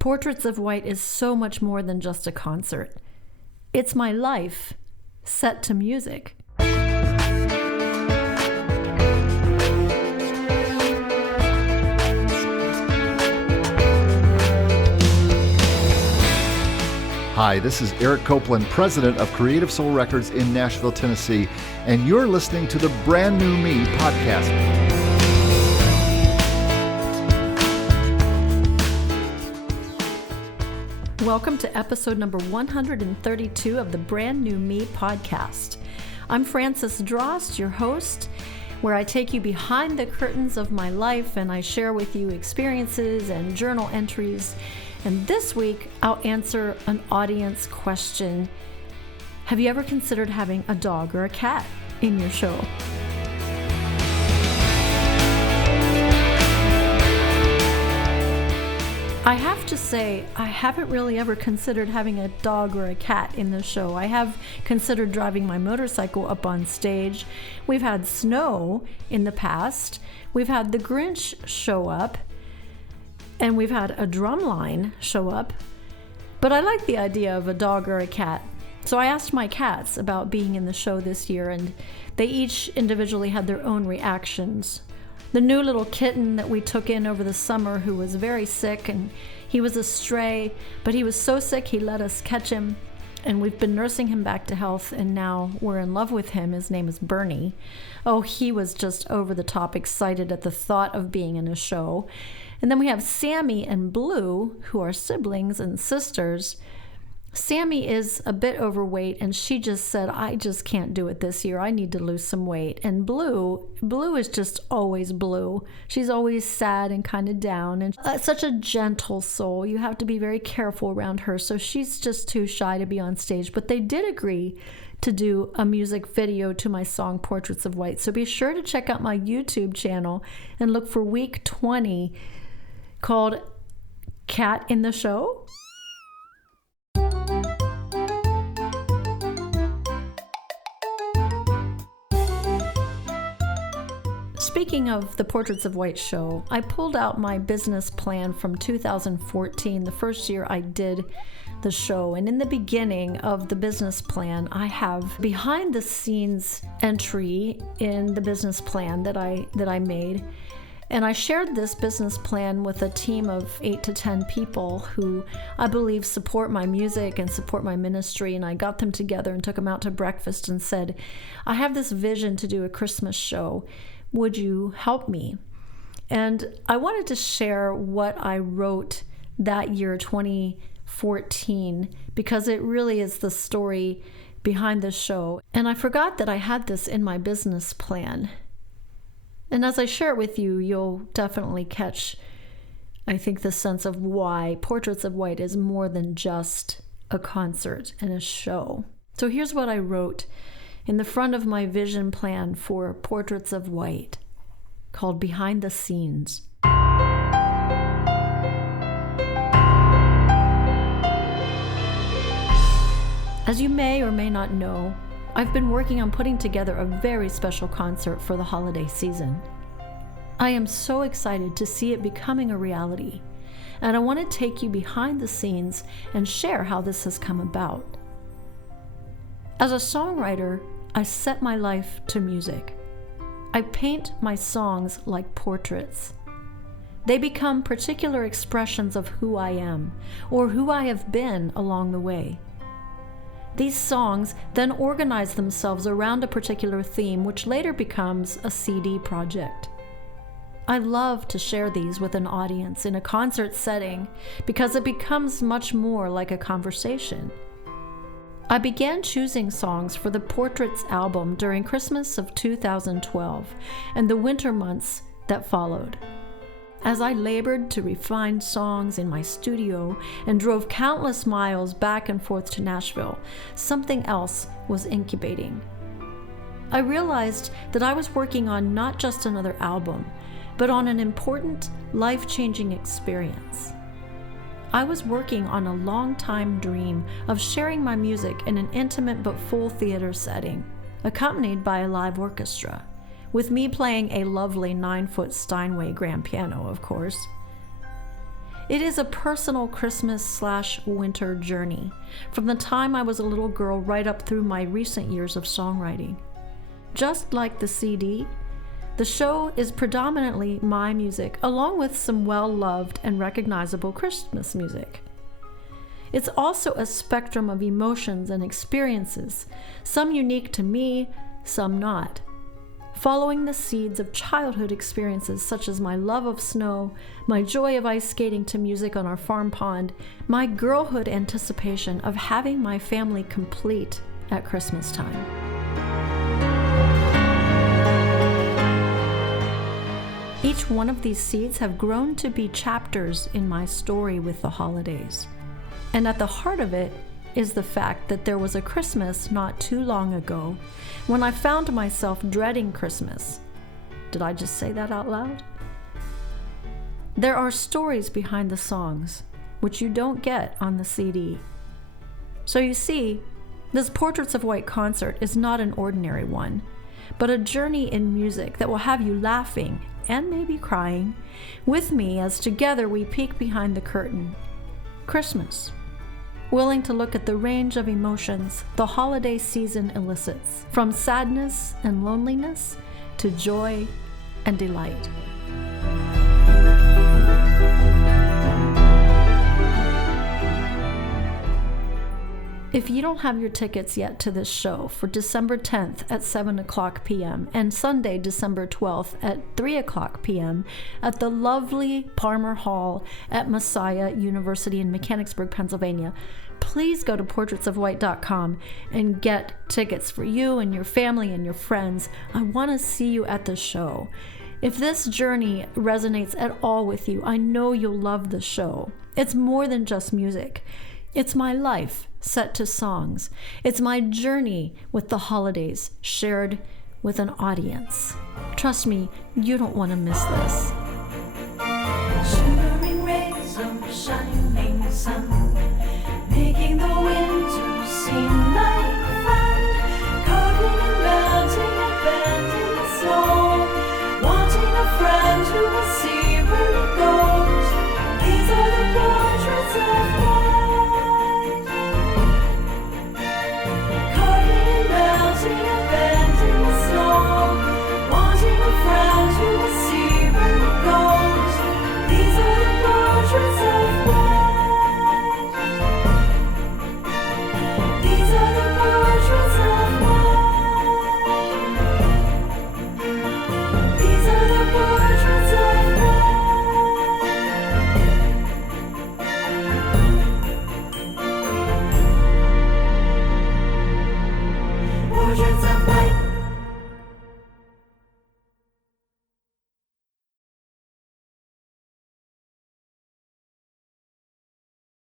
Portraits of White is so much more than just a concert. It's my life set to music. Hi, this is Eric Copeland, president of Creative Soul Records in Nashville, Tennessee, and you're listening to the Brand New Me podcast. Welcome to episode number 132 of the Brand New Me podcast. I'm Frances Drost, your host, where I take you behind the curtains of my life and I share with you experiences and journal entries. And this week, I'll answer an audience question. Have you ever considered having a dog or a cat in your show? I have to say, I haven't really ever considered having a dog or a cat in the show. I have considered driving my motorcycle up on stage. We've had snow in the past. We've had the Grinch show up. And we've had a drumline show up. But I like the idea of a dog or a cat. So I asked my cats about being in the show this year, and they each individually had their own reactions. The new little kitten that we took in over the summer who was very sick, and he was a stray, but he was so sick he let us catch him, and we've been nursing him back to health, and now we're in love with him. His name is Bernie. Oh, he was just over the top excited at the thought of being in a show. And then we have Sammy and Blue, who are siblings and sisters. Sammy is a bit overweight, and she just said, I just can't do it this year. I need to lose some weight. And Blue is just always Blue. She's always sad and kind of down, and such a gentle soul. You have to be very careful around her, so she's just too shy to be on stage. But they did agree to do a music video to my song Portraits of White. So be sure to check out my YouTube channel and look for week 20 called Cat in the Show. Speaking of the Portraits of White show, I pulled out my business plan from 2014, the first year I did the show. And in the beginning of the business plan, I have behind the scenes entry in the business plan that I made. And I shared this business plan with a team of 8 to 10 people who I believe support my music and support my ministry. And I got them together and took them out to breakfast and said, I have this vision to do a Christmas show. Would you help me? And I wanted to share what I wrote that year, 2014, because it really is the story behind the show. And I forgot that I had this in my business plan. And as I share it with you, you'll definitely catch, I think, the sense of why Portraits of White is more than just a concert and a show. So here's what I wrote in the front of my vision plan for Portraits of White, called Behind the Scenes. As you may or may not know, I've been working on putting together a very special concert for the holiday season. I am so excited to see it becoming a reality, and I want to take you behind the scenes and share how this has come about. As a songwriter, I set my life to music. I paint my songs like portraits. They become particular expressions of who I am, or who I have been along the way. These songs then organize themselves around a particular theme, which later becomes a CD project. I love to share these with an audience in a concert setting because it becomes much more like a conversation. I began choosing songs for the Portraits album during Christmas of 2012 and the winter months that followed. As I labored to refine songs in my studio and drove countless miles back and forth to Nashville, something else was incubating. I realized that I was working on not just another album, but on an important, life-changing experience. I was working on a long-time dream of sharing my music in an intimate but full theater setting, accompanied by a live orchestra, with me playing a lovely 9-foot Steinway grand piano, of course. It is a personal Christmas/winter journey, from the time I was a little girl right up through my recent years of songwriting. Just like the CD, the show is predominantly my music, along with some well-loved and recognizable Christmas music. It's also a spectrum of emotions and experiences, some unique to me, some not. Following the seeds of childhood experiences such as my love of snow, my joy of ice skating to music on our farm pond, my girlhood anticipation of having my family complete at Christmas time. Each one of these seeds have grown to be chapters in my story with the holidays. And at the heart of it is the fact that there was a Christmas not too long ago when I found myself dreading Christmas. Did I just say that out loud? There are stories behind the songs, which you don't get on the CD. So you see, this Portraits of White concert is not an ordinary one, but a journey in music that will have you laughing and maybe crying with me as together we peek behind the curtain. Christmas. Willing to look at the range of emotions the holiday season elicits, from sadness and loneliness to joy and delight. If you don't have your tickets yet to this show for December 10th at 7:00 p.m. and Sunday, December 12th at 3:00 p.m. at the lovely Palmer Hall at Messiah University in Mechanicsburg, Pennsylvania, please go to portraitsofwhite.com and get tickets for you and your family and your friends. I want to see you at the show. If this journey resonates at all with you, I know you'll love the show. It's more than just music. It's my life set to songs. It's my journey with the holidays shared with an audience. Trust me, you don't want to miss this.